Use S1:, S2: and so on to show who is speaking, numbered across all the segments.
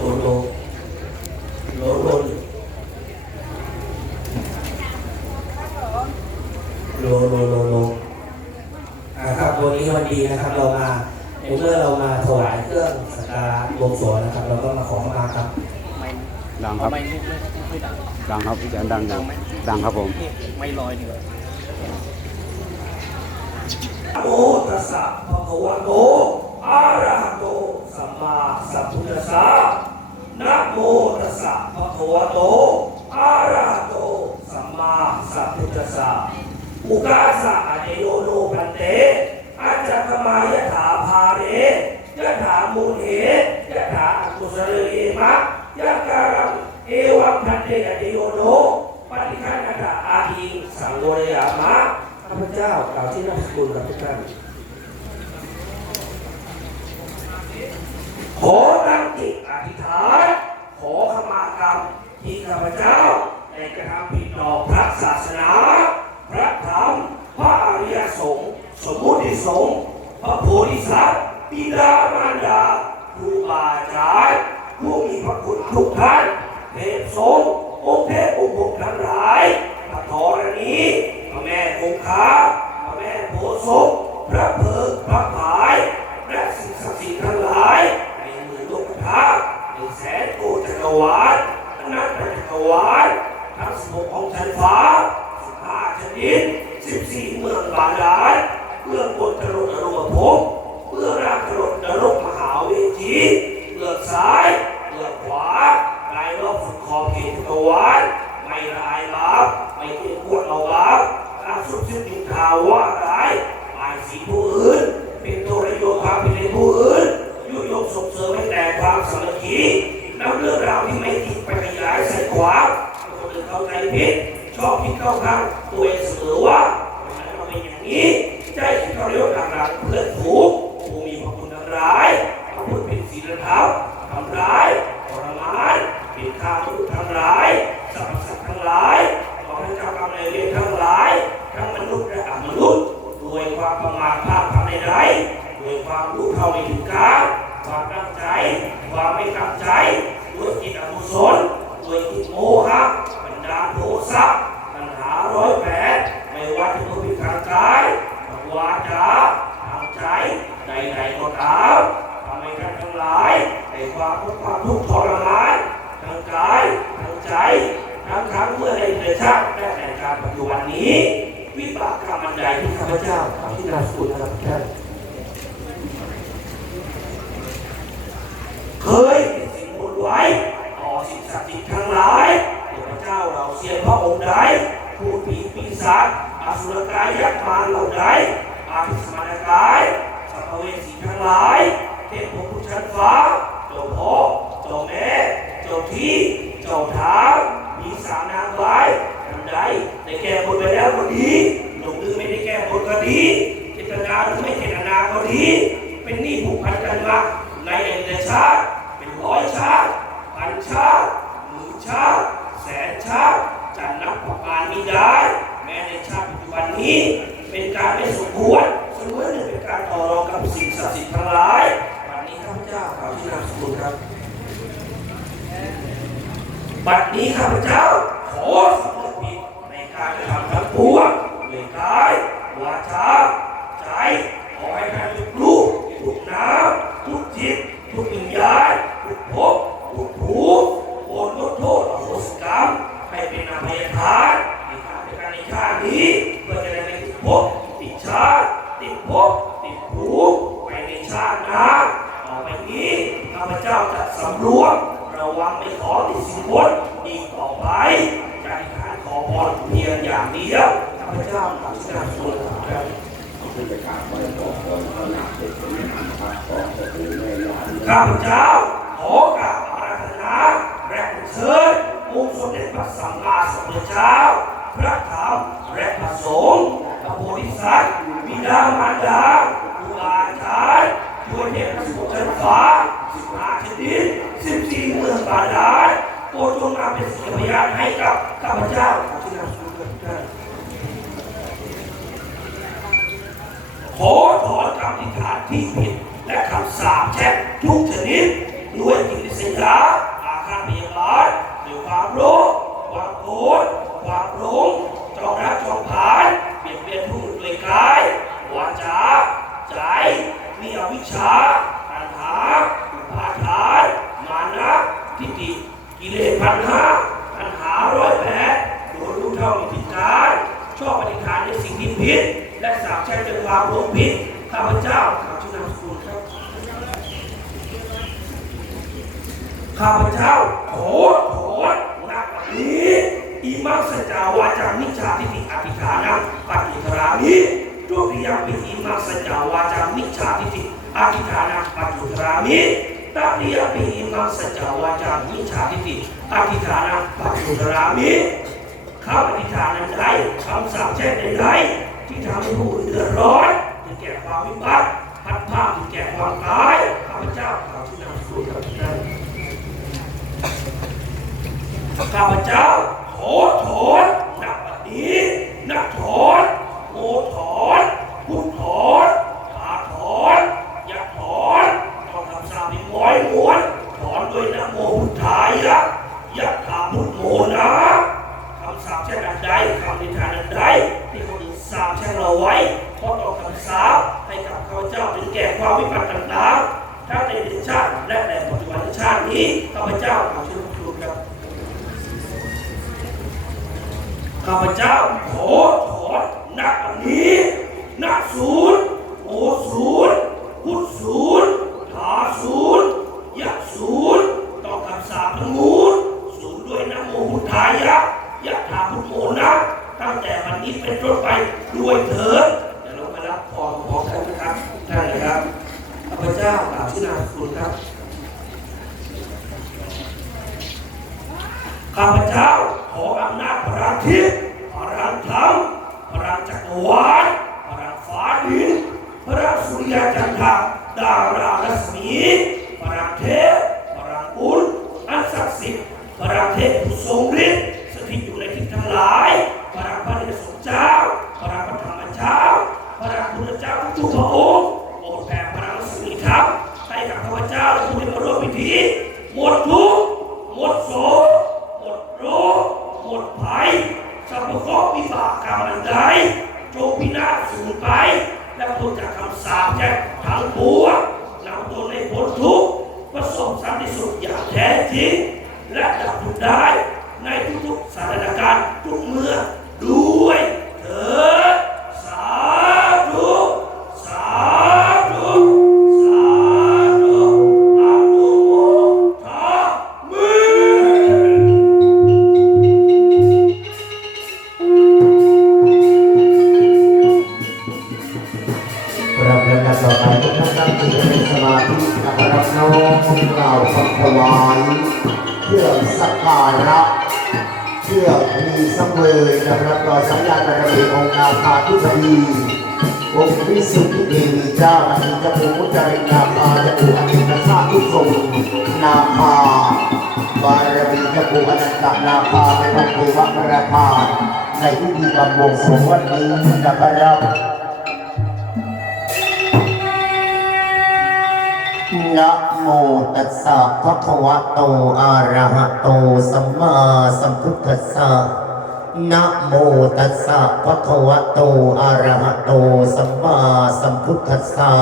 S1: โลโลโลโลโลโลโลโลอ่าครับวันนี้วันดีนะครับเรามาในเมื่อเรามาถวายเครื่องสักการะบวงสรวงนะครับ เราก็มาขอมาครับ
S2: ดังครับ
S3: ไม่ดัง
S2: ดังครับอาจารย์ดัง
S3: ดั
S2: ดั
S3: งไหม
S2: ดังครับผม
S3: ไม่ลอยดีกว่า
S1: โมตัสสะภะคะวะโตอะระหะโตสัมมาสัมพุทธัสสะ นะโมตัสสะภะคะวะโตอะระหะโตสัมมาสัมพุทธัสสะอุกาสะอเนโยโนพันเตอาจักมายถาภาเรยะถามูลเหยะถาอกุศลเยมะยะการังเอวังพันเตอเนโยโนปฏิฆานาตาอาหิสังโฆรยามะข้าพเจ้ากล่าวที่นามสกุลกับทุกท่านขอตั้งจิตอธิษฐาน ขอขมากรรม ที่ข้าพเจ้าได้กระทำผิดต่อพระศาสนา พระธรรมพระอริยสงฆ์สมมุติสงฆ์พระโพธิสัตว์บิดามารดาครูบาอาจารย์ผู้มีพระคุณทุกท่านเทพสงฆ์องค์เทพองค์ทั้ เมื่องบนจรดอรูปภพเมื่อรางจรดนรกมหาเวทีเมืองซ้ายเมืองขวารายรอบสุดขอบเขตจักรวาลไม่รายบาปไม่เกี่ยงวดเอาบาปกาสุดสิ้นดินทาว่าร้ายหมายสีผู้อื่น เป็นตัวระโยความเป็นผู้อื่นยุโยงส่งเสริมให้แต่ความสามัคคีนำเรื่องราวที่ไม่ดีไปขยายใส่ความให้คนอื่นเข้าใจผิดชอบคิดเข้าข้างตัว เท่าไม่ถึงการความตั้งใจ ความไม่ตั้งใจด้วยจิตอกุศลด้วยจิตโมหะบันดาโทสะปัญหาร้อยแปดไม่ว่าจะเป็นทางกายวาจาทางใจใดๆก็ตามทำให้ท่านทั้งหลายในความทุกข์ความทุกข์ทรมานทางกายทางใจทั้งครั้งเมื่อในเดือนชาติและในการปัจจุบันนี้ วิบากกรรมอันใดที่ข้าพเจ้าที่นาสกุลข้าพเจ้าเคยเป็นสิ่งบนไว้ต่อสิ่งศักดิ์สิทธิ์ทั้งหลายเทพเจ้าเราเสียพระองค์ใดผู้ปีปีศาจอสุรกา ยยักษ์มารเหล่าใดอาภิสมานกายสัพเวสีทั้งหลาย เทพผู้ชั้นฟ้าเจ้าพ่อเจ้าแม่เจ้าที่เจ้าทางมีสามนางไว้ทันใดได้แก้บนไปแล้วก็ดีหนุ่มนึงไม่ได้แก้บนก็ดีเจตนาหรือไม่เจตนาก็ดี เป็นหนี้ผูกพันกันมาในอดีตชาติ เป็นร้อยชาติพันชาติหมื่นชาติ แสนชาติจะนับประการไม่ได้ แม้ในชาติปัจจุบันนี้ เป็น การไม่สมควรเสมือนหนึ่งเป็นการต่อรองกับสิ่งศักดิ์สิทธิ์ทั้งหลายบัดนี้ข้าพเจ้าขอที่นามสกุลครับบัดนี้ข้าพเจ้าขอสำนึกผิดในการกระทำทั้งปวงด้วยกายวาจาใจ ขอให้ท่านทุกลูกทุกน้ำทุกจิตทุกวิญญาณทุกภพทุกภูมิโปรดลดโทษอโหสิกรรมให้เป็นอภัยทานในการในการในชาตินี้เพื่อจะได้ไม่ติดภพติดชาติติดภพติดภูมิไปในชาติหน้าต่อไปนี้ข้าพเจ้าจะสำรวม ระวังไม่ขอติดสินบนอีกต่อไปใจขานขอพรเพียง อย่างเดียวข้าพเจ้าขอสนับสนุนครับข้าพเจ้าขอกราบอาราธนาและเชิญองค์สมเด็จพระสัมมาสัมพุทธเจ้า พระธรรมและพระสงฆ์พระโพธิสัตว์บิดามารดาครูบาอาจารย์ช่วยเด็กสุขชั้นฟ้าสิบห้าชนิดสิบสี่เมืองบาดาลโปรดจงมาเป็นสักขีพยานให้กับข้าพเจ้าที่นำสู่ ขอถอนคำอธิษฐานที่ผิดและคำสาปแช่งทุกชนิดด้วยกิริยาอาฆาตพยาบาทหรือความโลภความโกรธความหลงจองรักจองผานเปลี่ยนเปลี่ยนผู้อื่นเลยกายวาจาใจมีอวิชชาตัณหาอุปาทานมานะทิฏฐิกิเลสพันห้า ทุติยมปิอิมังสจาวาจามิจฉาทิฏฐิอธิฐานะปฏิทรามิตติยปิมังสจาวาจามิจฉาทิฏฐิอธิฐานะปฏิทรามิข้าปฏิฐานนั้นใดคำสาปแช่งใดๆที่ทำให้ผู้อื่นเดือดร้อนที่แก่ความวิบัติพัดภาคที่แก่ความตายข้าพเจ้ากล่าวที่นำสู่กับท่านข้าพเจ้าขอถอนนักบัดนี้นักถอนโมถอนพุทถอนขาถอนยักถอนต้องทำสามีม้อยม้วนถอนด้วยนะโมพุทธายะยักขาพุทโมนะคำสาปแช่งอันใดคำนิทานอันใดที่คนอื่นสาปแช่งเราไว้เพราะต้องคำสาปให้กับข้าพเจ้าถึงแก่ความวิบัติต่างๆทั้งในอดีตชาติและในปัจจุบันชาตินี้ข้าพเจ้าขอเชิญทุกท่านครับ ข้าพ เจ้าขอถอนนักอันนี้นักศูนย์โอศูนย์พุทธศูนย์ทาศูนย์ยักษ์ศูนย์ต้องคำสาปทั้งมูลศูนย์ด้วยนะโมพุทธายะยักษ์ทาพุทโมนะตั้งแต่วันนี้เป็นต้นไปด้วยเถิดเดี๋ยวเรามารับพรของท่านนะครับท่านนะครับข้าพเจ้ากล่าวชื่นามสกุลครับข้าพเจ้าขออำนาจพลังทิพย์ ลั พ้นจากคำสาปแช่งทั้งปวงนำตนในพ้นทุกข์ประสบสันติสุขอย่างแท้จริงและดับทุกข์ได้ในทุกๆสถานการณ์ทุกเมื่อ มี
S4: สังเวยนะครับรอยสัญญาณบารมีองค์นาคาทุตรีองค์วิสุทธิเทวีเจ้าอันนี้จะเป็นมุจรินาคาจะเป็นอนิตชาติทุกทรงนาคาบารมีจะเป็นอนันตนาคาในพระเทวราชาในพิธีบำบวงสรวงวันนี้นะครับ นะโมตัสสะภะคะวะโตอะระหะโตสัมมาสัมพุทธัสสะนะโมตัสสะภะคะวะโตอะระหะโตสัมมาสัมพุทธัสสะ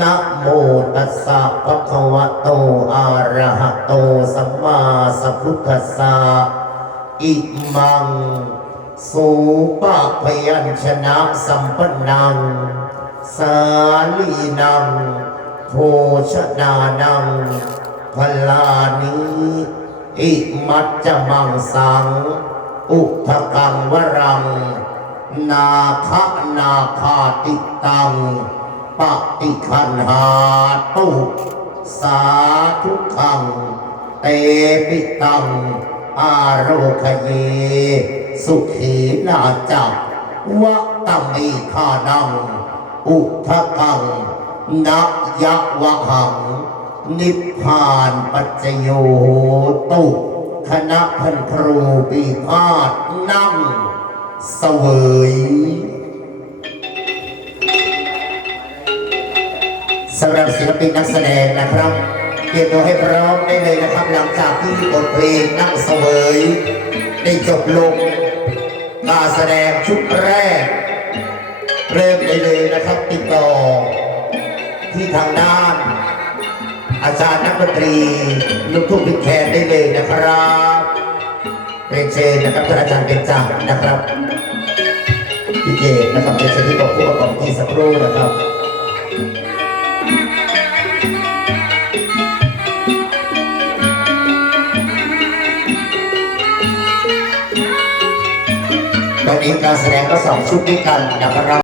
S4: นะโมตัสสะภะคะวะโตอะระหะโตสัมมาสัมพุทธัสสะอิมังสูปะพยัญชนะสัมปันนังสาลีนัง โภชนานังพลานิอิมัจจมังสัง อุทกังวรัง นาคะนาคาติตังปฏิคันหาตุ สาธุขัง เตปิตัง อาโรคเย สุขีนาจักวะตมีคานัง อุทกัง นักยักวะหัง นิพพานปัจโยตุคณะท่านครูปีพาดนั่งเสวยสำหรับศิลปินนักแสดงนะครับเตรียมตัวให้พร้อมได้เลยนะครับ หลังจากที่บทเพลงนั่งเสวยได้จบลงการแสดงชุดแรก เริ่มได้เลยนะครับ ติดต่อ ที่ทางด้าน อาจารย์นักดนตรีลูกทุ่งพิกแคนได้เลยนะครับเรียนเชิญนะครับท่านอาจารย์เป็นจังนะครับพี่เกศนะครับเป็นเชิญที่บอกผู้ประกอบที่สักครู่นะครับตอนนี้การแสดงก็สองชุดด้วยกันนะครับ